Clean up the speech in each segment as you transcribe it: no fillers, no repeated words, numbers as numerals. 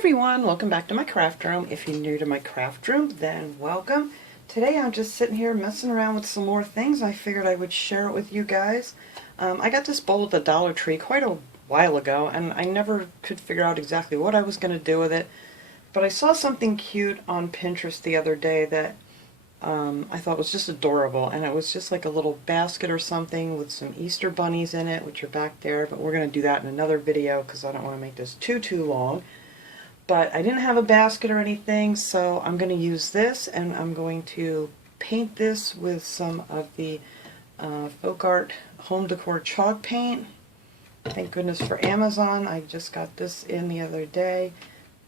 everyone, welcome back to my craft room. If you're new to my craft room, then welcome. Today I'm just sitting here messing around with some more things. I figured I would share it with you guys. I got this bowl at the Dollar Tree quite a while ago, and I never could figure out exactly what I was going to do with it. But I saw something cute on Pinterest the other day that I thought was just adorable, and it was just like a little basket or something with some Easter bunnies in it, which are back there, but we're going to do that in another video because I don't want to make this too long. But I didn't have a basket or anything, so I'm going to use this, and I'm going to paint this with some of the Folk Art Home Decor chalk paint. Thank goodness for Amazon. I just got this in the other day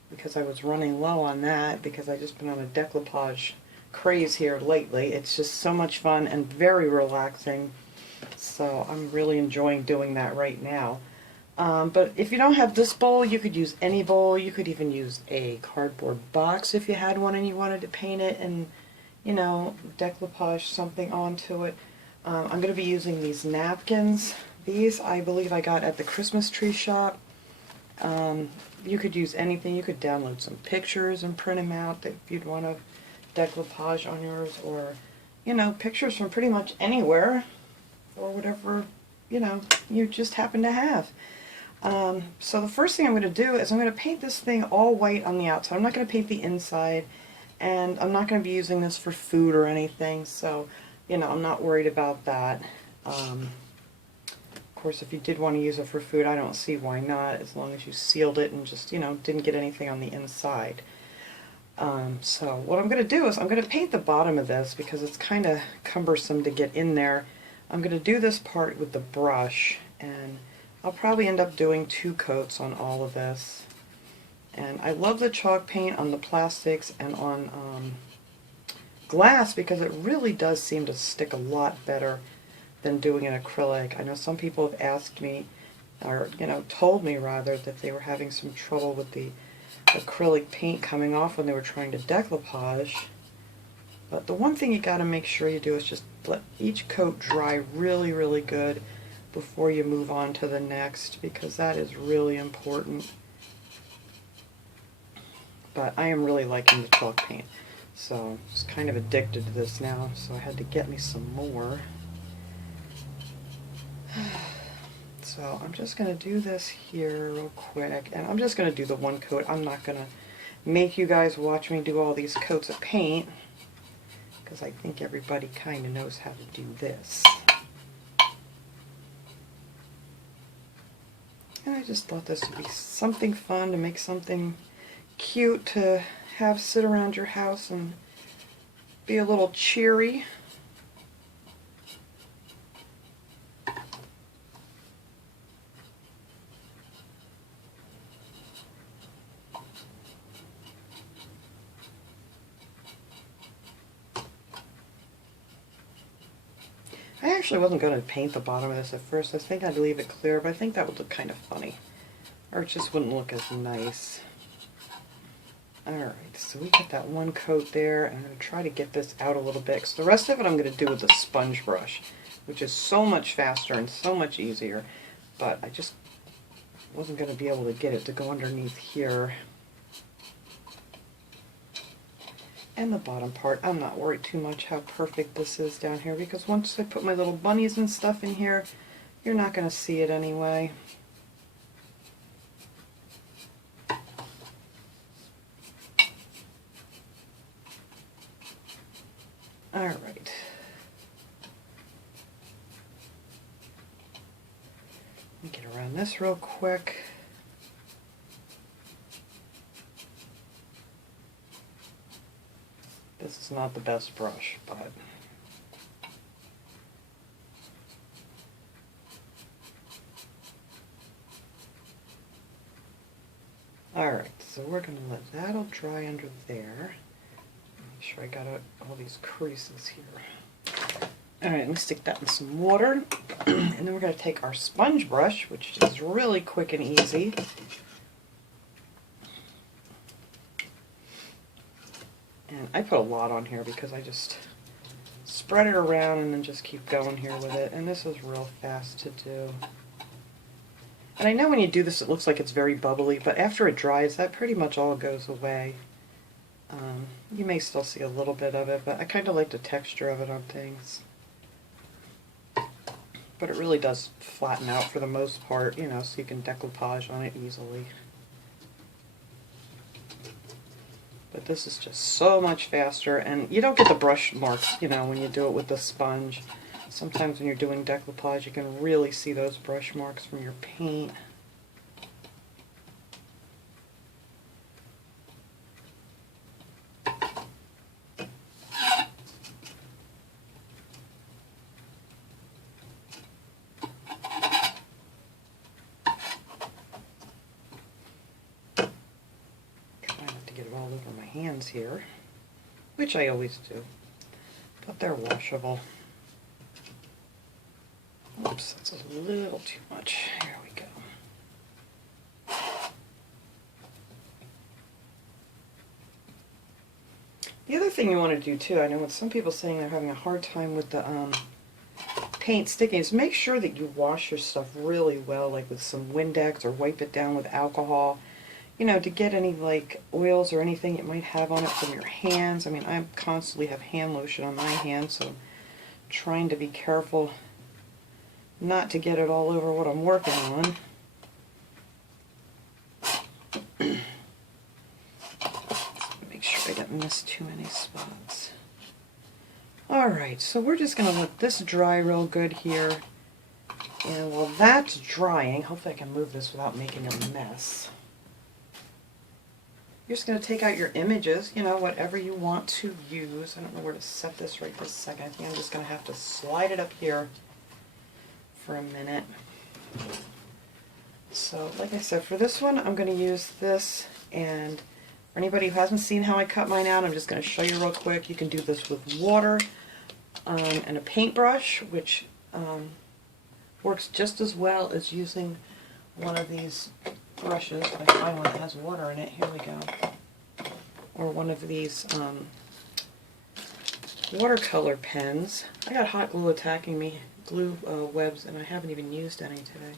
because I was running low on that, because I've just been on a decoupage craze here lately. It's just so much fun and very relaxing, so I'm really enjoying doing that right now. But if you don't have this bowl, you could use any bowl. You could even use a cardboard box if you had one and you wanted to paint it and, you know, decoupage something onto it. I'm going to be using these napkins. These I believe I got at the Christmas tree shop. You could use anything. You could download some pictures and print them out if you'd want to decoupage on yours, or, you know, pictures from pretty much anywhere, or whatever, you know, you just happen to have. So the first thing I'm going to do is I'm going to paint this thing all white on the outside. I'm not going to paint the inside, and I'm not going to be using this for food or anything, so, you know, I'm not worried about that. Of course, if you did want to use it for food, I don't see why not, as long as you sealed it and just, you know, didn't get anything on the inside. So what I'm going to do is I'm going to paint the bottom of this because it's kind of cumbersome to get in there. I'm going to do this part with the brush, and I'll probably end up doing 2 coats on all of this. And I love the chalk paint on the plastics and on glass because it really does seem to stick a lot better than doing an acrylic. I know some people have asked me, or, you know, told me rather, that they were having some trouble with the acrylic paint coming off when they were trying to decoupage. But the one thing you got to make sure you do is just let each coat dry really good before you move on to the next, because that is really important. But I am really liking the chalk paint, so I'm just kind of addicted to this now, so I had to get me some more. So I'm just going to do this here real quick, and I'm just going to do the 1 coat. I'm not going to make you guys watch me do all these coats of paint, because I think everybody kind of knows how to do this. And I just thought this would be something fun to make something cute to have sit around your house and be a little cheery. I actually wasn't going to paint the bottom of this at first. I think I'd leave it clear, but I think that would look kind of funny. Or it just wouldn't look as nice. Alright, so we got that 1 coat there, and I'm going to try to get this out a little bit, because the rest of it I'm going to do with a sponge brush, which is so much faster and so much easier, but I just wasn't going to be able to get it to go underneath here. And the bottom part, I'm not worried too much how perfect this is down here, because once I put my little bunnies and stuff in here, you're not going to see it anyway. Alright. Let me get around this real quick. This is not the best brush, but alright, so we're going to let that all dry under there. Make sure I got all these creases here. Alright, let me stick that in some water. And then we're going to take our sponge brush, which is really quick and easy. And I put a lot on here because I just spread it around and then just keep going here with it. And this is real fast to do. And I know when you do this it looks like it's very bubbly, but after it dries that pretty much all goes away. You may still see a little bit of it, but I kind of like the texture of it on things. But it really does flatten out for the most part, you know, so you can decoupage on it easily. But this is just so much faster, and you don't get the brush marks, you know, when you do it with the sponge. Sometimes when you're doing decoupage, you can really see those brush marks from your paint. Get it all over my hands here, which I always do, but they're washable. Oops, that's a little too much. Here we go. The other thing you want to do too, I know with some people saying they're having a hard time with the paint sticking, is make sure that you wash your stuff really well, like with some Windex, or wipe it down with alcohol. You know, to get any like oils or anything it might have on it from your hands. I mean, I constantly have hand lotion on my hands, so I'm trying to be careful not to get it all over what I'm working on. Make sure I don't miss too many spots. Alright, so we're just going to let this dry real good here. And while that's drying, hopefully I can move this without making a mess. You're just going to take out your images, you know, whatever you want to use. I don't know where to set this right this second. I think I'm just going to have to slide it up here for a minute. So, like I said, for this one, I'm going to use this, and for anybody who hasn't seen how I cut mine out, I'm just going to show you real quick. You can do this with water and a paintbrush, which works just as well as using one of these brushes. If I find one that has water in it, here we go. Or one of these watercolor pens. I got hot glue attacking me, glue webs, and I haven't even used any today.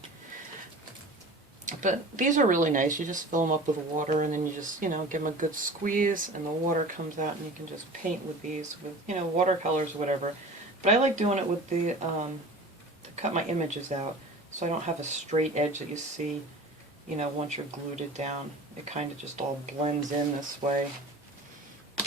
But these are really nice. You just fill them up with water, and then you just, you know, give them a good squeeze, and the water comes out, and you can just paint with these with, you know, watercolors or whatever. But I like doing it with the to cut my images out, so I don't have a straight edge that you see, you know, once you're glued it down. It kind of just all blends in this way.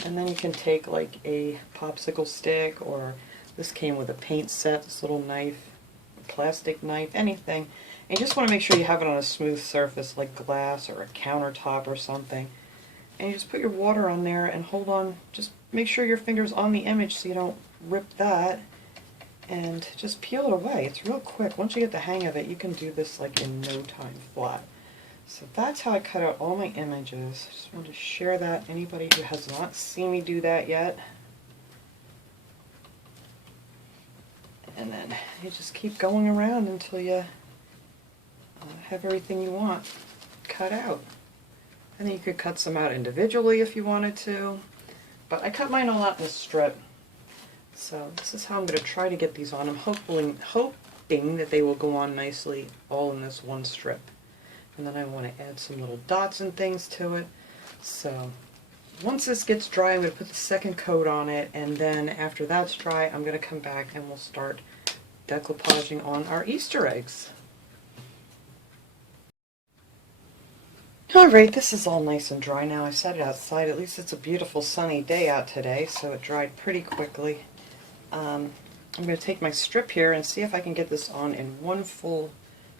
And then you can take like a popsicle stick, or this came with a paint set, this little knife, a plastic knife, anything. And you just want to make sure you have it on a smooth surface like glass or a countertop or something. And you just put your water on there and hold on, just make sure your finger's on the image so you don't rip that. And just peel it away. It's real quick. Once you get the hang of it, you can do this like in no time flat. So that's how I cut out all my images. Just wanted to share that. Anybody who has not seen me do that yet. And then you just keep going around until you have everything you want cut out. And then you could cut some out individually if you wanted to. But I cut mine all out in a strip. So this is how I'm going to try to get these on. I'm hoping that they will go on nicely all in this one strip. And then I want to add some little dots and things to it. So once this gets dry, I'm going to put the second coat on it, and then after that's dry, I'm going to come back and we'll start decoupaging on our Easter eggs. Alright, this is all nice and dry now. I set it outside. At least it's a beautiful sunny day out today, so it dried pretty quickly. I'm going to take my strip here and see if I can get this on in one full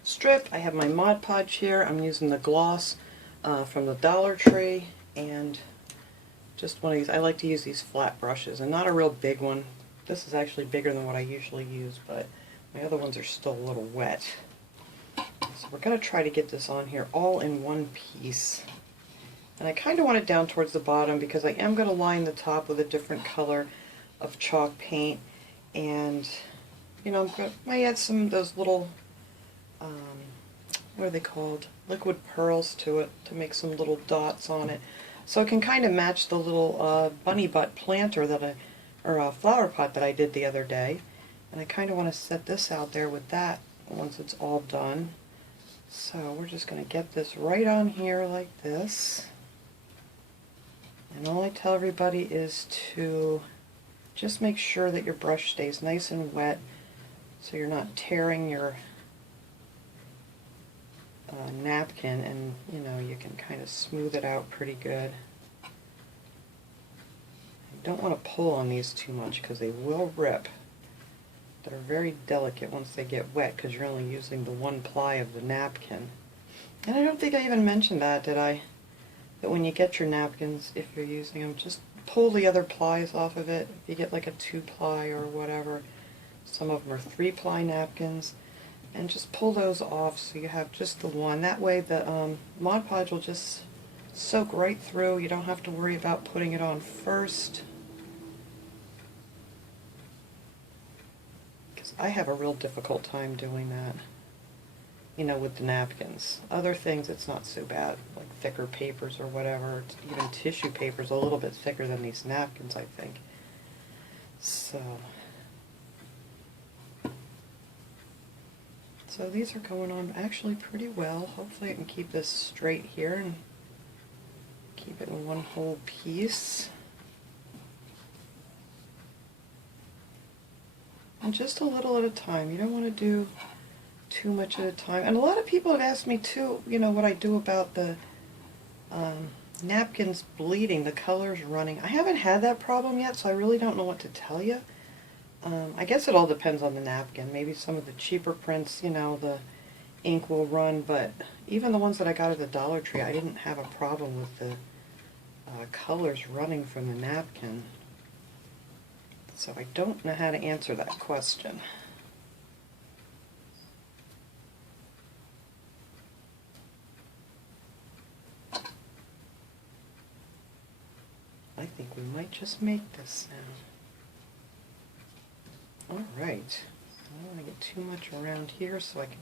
strip. I have my Mod Podge here. I'm using the gloss from the Dollar Tree, and just one of these. I like to use these flat brushes, and not a real big one. This is actually bigger than what I usually use, but my other ones are still a little wet. So we're going to try to get this on here all in one piece. And I kind of want it down towards the bottom because I am going to line the top with a different color of chalk paint. And, you know, I might add some of those little, what are they called? Liquid pearls to it to make some little dots on it. So it can kind of match the little bunny butt planter that or flower pot that I did the other day. And I kind of want to set this out there with that once it's all done. So we're just going to get this right on here like this. And all I tell everybody is to just make sure that your brush stays nice and wet so you're not tearing your napkin, and you know, you can kind of smooth it out pretty good. You don't want to pull on these too much because they will rip. They're very delicate once they get wet because you're only using the one ply of the napkin. And I don't think I even mentioned that, did I? That when you get your napkins, if you're using them, just pull the other plies off of it. If you get like a 2-ply or whatever, some of them are 3-ply napkins, and just pull those off so you have just the one. That way the Mod Podge will just soak right through. You don't have to worry about putting it on first. Because I have a real difficult time doing that, you know, with the napkins. Other things it's not so bad, like thicker papers or whatever. Even tissue paper's a little bit thicker than these napkins, I think. So these are going on actually pretty well. Hopefully I can keep this straight here and keep it in one whole piece. And just a little at a time. You don't want to do too much at a time. And a lot of people have asked me too, you know, what I do about the napkins bleeding, the colors running. I haven't had that problem yet, so I really don't know what to tell you. I guess it all depends on the napkin. Maybe some of the cheaper prints, you know, the ink will run, but even the ones that I got at the Dollar Tree, I didn't have a problem with the colors running from the napkin. So I don't know how to answer that question. I think we might just make this now. Alright, I don't want to get too much around here so I can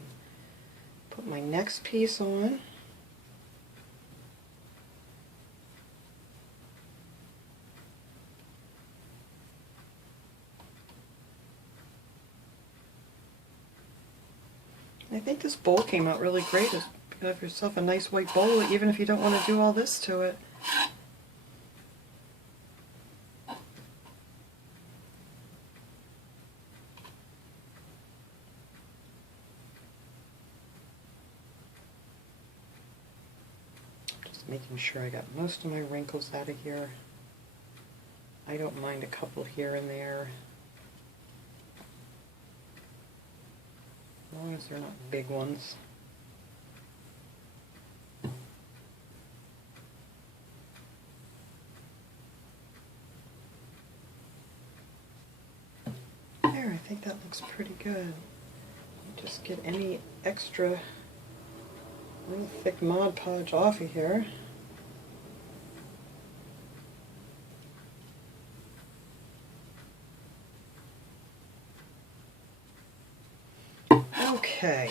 put my next piece on. I think this bowl came out really great. You have yourself a nice white bowl, even if you don't want to do all this to it. Just making sure I got most of my wrinkles out of here. I don't mind a couple here and there, as long as they're not big ones. There, I think that looks pretty good. Just get any extra real thick Mod Podge off of here. Okay.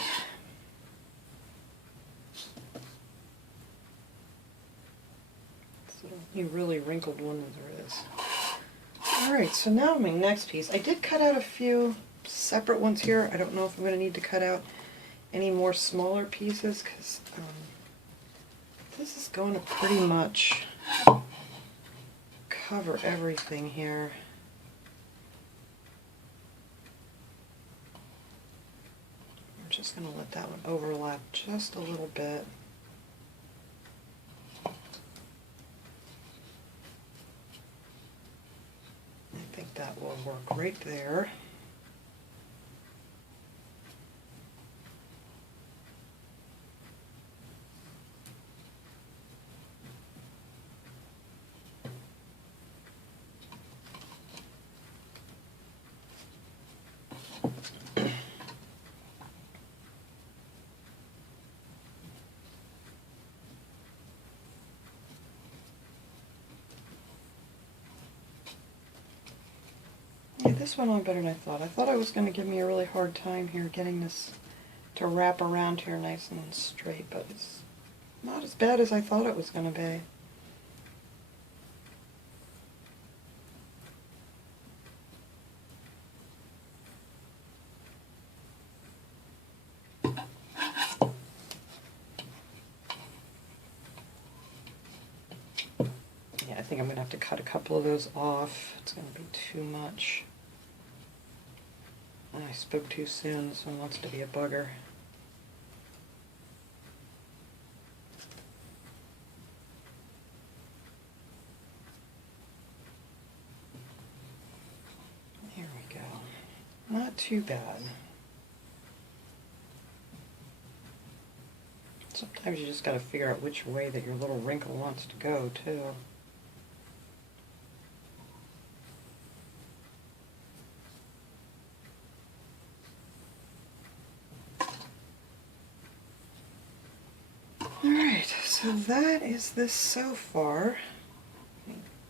So you really wrinkled one as there is. Alright, so now my next piece. I did cut out a few separate ones here. I don't know if I'm going to need to cut out any more smaller pieces because this is going to pretty much cover everything here. I'm just going to let that one overlap just a little bit. I think that will work right there. Yeah, this went on better than I thought. I thought it was going to give me a really hard time here getting this to wrap around here nice and straight, but it's not as bad as I thought it was going to be. think I'm going to have to cut a couple of those off. It's going to be too much. I spoke too soon. This one wants to be a bugger. There we go. Not too bad. Sometimes you just got to figure out which way that your little wrinkle wants to go, too. Alright, so that is this so far.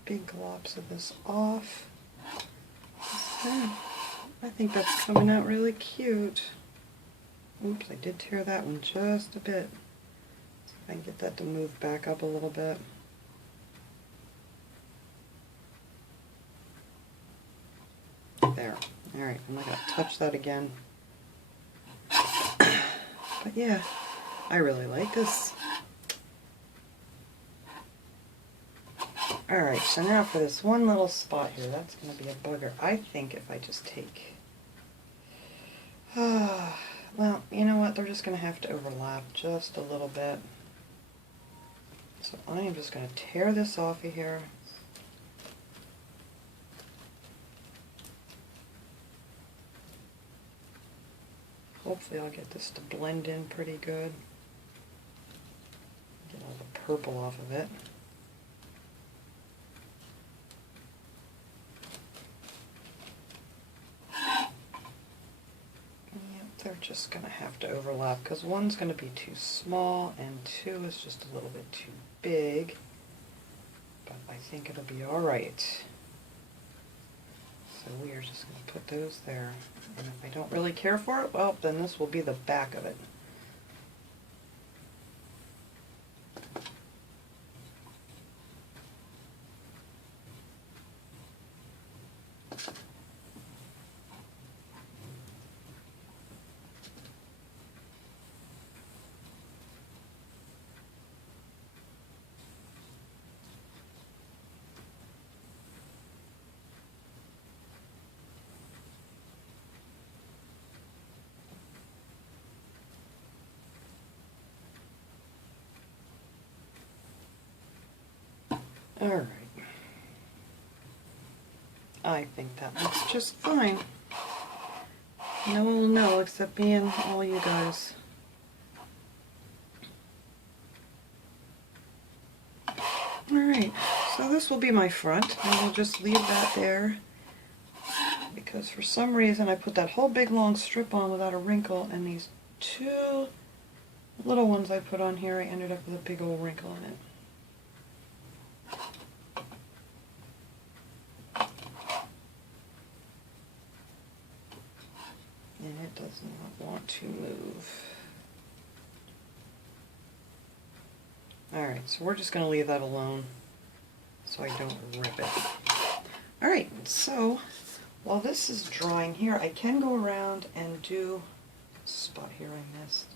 Big globs of this off. I think that's coming out really cute. Oops, I did tear that one just a bit. See if I can get that to move back up a little bit. There. Alright, I'm not going to touch that again. But yeah, I really like this. Alright, so now for this one little spot here, that's going to be a bugger. I think if I just take... well, you know what, they're just going to have to overlap just a little bit. So I am just going to tear this off of here. Hopefully I'll get this to blend in pretty good. Get all the purple off of it. They're just going to have to overlap because one's going to be too small and two is just a little bit too big. But I think it'll be alright. So we are just going to put those there. And if I don't really care for it, well, then this will be the back of it. Alright. I think that looks just fine. No one will know except me and all you guys. Alright, so this will be my front, and we'll just leave that there because for some reason I put that whole big long strip on without a wrinkle, and these two little ones I put on here, I ended up with a big old wrinkle in it. And it does not want to move. Alright, so we're just going to leave that alone so I don't rip it. Alright, so while this is drying here, I can go around and do a spot here I missed.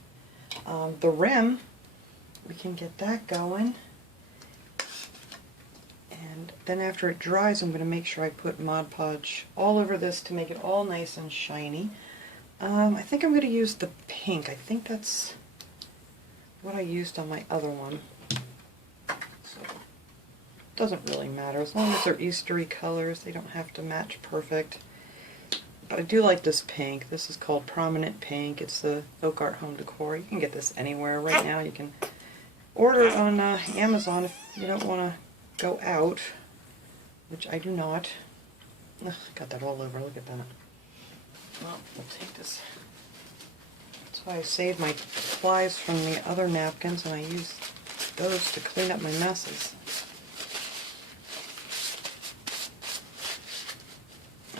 The rim, we can get that going. And then after it dries, I'm going to make sure I put Mod Podge all over this to make it all nice and shiny. I think I'm going to use the pink. I think that's what I used on my other one. So it doesn't really matter. As long as they're Eastery colors, they don't have to match perfect. But I do like this pink. This is called Prominent Pink. It's the Oak Art Home Decor. You can get this anywhere right now. You can order it on Amazon if you don't want to go out, which I do not. Ugh, got that all over. Look at that. Well, we'll take this. That's why I saved my supplies from the other napkins, and I used those to clean up my messes.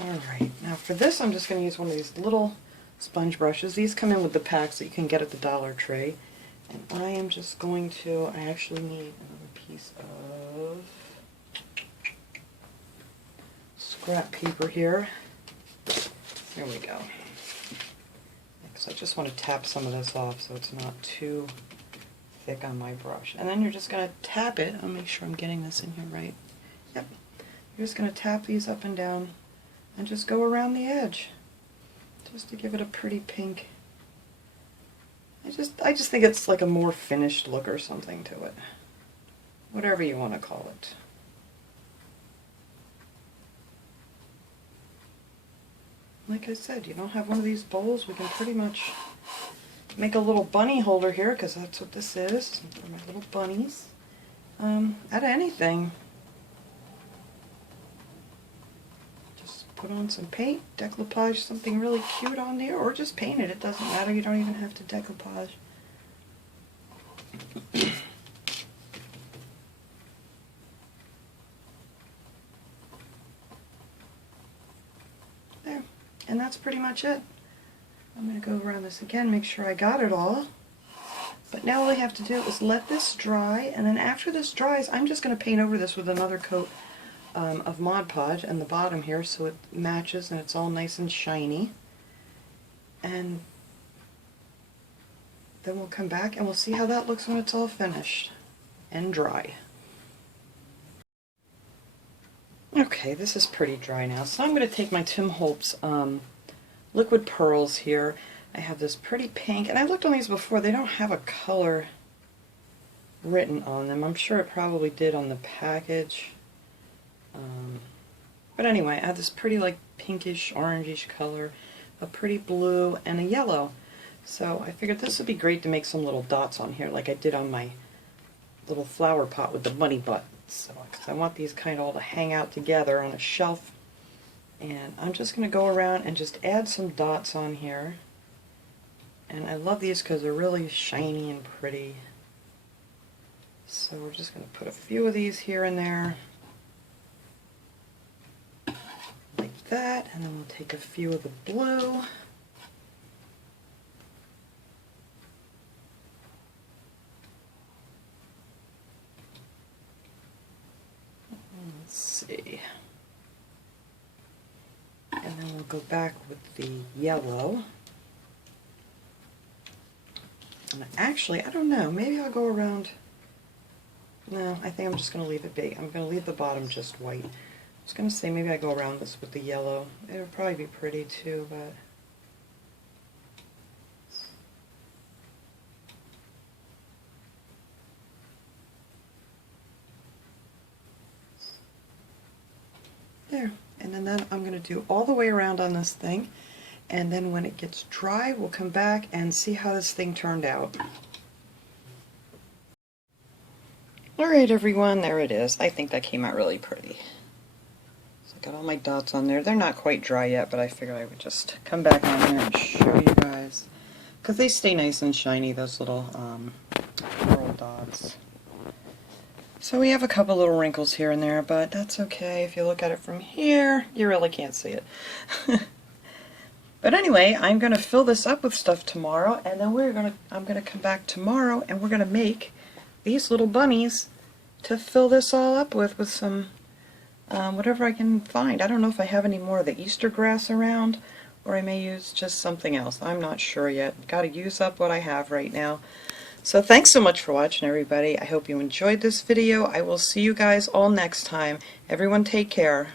Alright, now for this I'm just going to use one of these little sponge brushes. These come in with the packs that you can get at the Dollar Tree. And I am just going to, I actually need another piece of scrap paper here. There we go. Because I just want to tap some of this off so it's not too thick on my brush. And then you're just going to tap it. I'll make sure I'm getting this in here right. Yep. You're just going to tap these up and down and just go around the edge just to give it a pretty pink. I just think it's like a more finished look or something to it. Whatever you want to call it. Like I said, you don't have one of these bowls, we can pretty much make a little bunny holder here, because that's what this is, for my little bunnies. Out of anything. Just put on some paint, decoupage something really cute on there, or just paint it, it doesn't matter, you don't even have to decoupage. There, and that's pretty much it. I'm going to go around this again, make sure I got it all. But now all I have to do is let this dry, and then after this dries, I'm just going to paint over this with another coat of Mod Podge and the bottom here so it matches and it's all nice and shiny. And then we'll come back and we'll see how that looks when it's all finished and dry. Okay, this is pretty dry now, so I'm going to take my Tim Holtz liquid pearls here. I have this pretty pink, and I looked on these before, they don't have a color written on them. I'm sure it probably did on the package. But anyway, I have this pretty like pinkish, orangish color, a pretty blue, and a yellow. So I figured this would be great to make some little dots on here like I did on my little flower pot with the bunny butt. So, because I want these kind of all to hang out together on a shelf. And I'm just going to go around and just add some dots on here. And I love these because they're really shiny and pretty. So we're just going to put a few of these here and there. Like that. And then we'll take a few of the blue. Let's see. And then we'll go back with the yellow. And actually, I don't know, maybe I'll go around. No, I think I'm just going to leave it big. I'm going to leave the bottom just white. I was going to say maybe I go around this with the yellow. It would probably be pretty too, but... There. And then I'm going to do all the way around on this thing. And then when it gets dry, we'll come back and see how this thing turned out. Alright everyone, there it is. I think that came out really pretty. So I got all my dots on there. They're not quite dry yet, but I figured I would just come back on here and show you guys. Because they stay nice and shiny, those little pearl dots. So we have a couple little wrinkles here and there, but that's okay. If you look at it from here, you really can't see it. But anyway, I'm going to fill this up with stuff tomorrow, and then I'm going to come back tomorrow and we're going to make these little bunnies to fill this all up with some whatever I can find. I don't know if I have any more of the Easter grass around, or I may use just something else. I'm not sure yet. Got to use up what I have right now. So thanks so much for watching, everybody. I hope you enjoyed this video. I will see you guys all next time. Everyone take care.